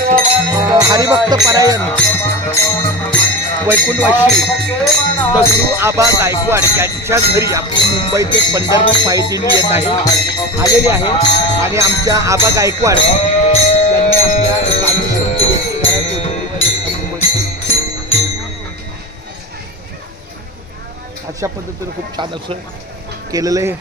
हरिभक्त परायण वैकुंठवासी दगडू आबा गायकवाड यांच्या घरी आपली मुंबई ते पंढरपूर पायदिंडी येत आहे आलेली आहे आणि आमच्या आबा गायकवाड यांनी आपल्या स्वामी संत घरात अशा पद्धतीने खूप छान असं केलेलं आहे.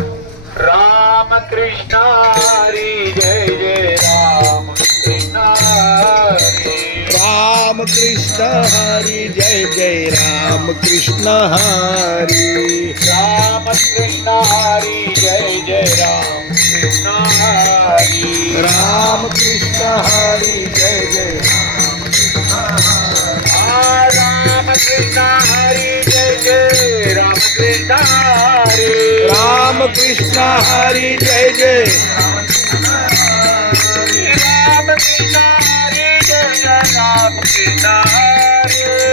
राम कृष्ण हरी जय जय राम कृष्ण हरी राम कृष्ण हरी जय जय राम कृष्ण हरी राम कृष्ण हरी जय जय राम कृष्ण हरी राम कृष्ण हरी जय जय राम कृष्ण हरी जय जय राम कृष्ण हरी राम कृष्ण हरी जय जय राम कृष्ण हरी जय जय राम कृष्ण हरी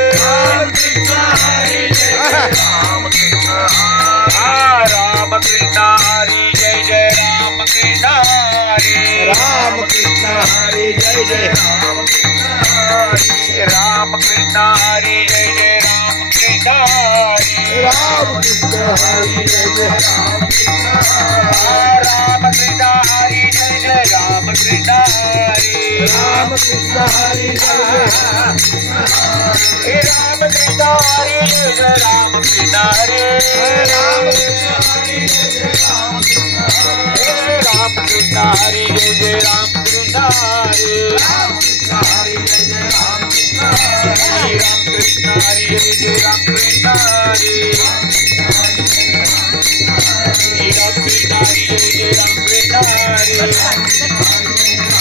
राम कृष्ण हरी जय जय राम कृष्ण हरी राम कृष्ण हरी जय जय राम कृष्ण हरी राम कृष्ण हरी जय जय राम कृष्ण हरी जय जय राम कृष्ण हरी राम कृष्ण हरी जय जय राम कृष्ण हरी जय जय राम कृष्ण हरी राम कृष्ण हरी जय जय राम कृष्ण हरी जय जय राम कृष्ण हरी राम कृष्ण हरी जय जय राम राम कृष्ण हरी जय जय राम कृष्ण हरी राम कृष्ण हरी जय जय राम कृष्ण हरी राम कृष्ण हरी जय जय राम कृष्ण हरी राम कृष्ण हरी जय जय राम कृष्ण हरी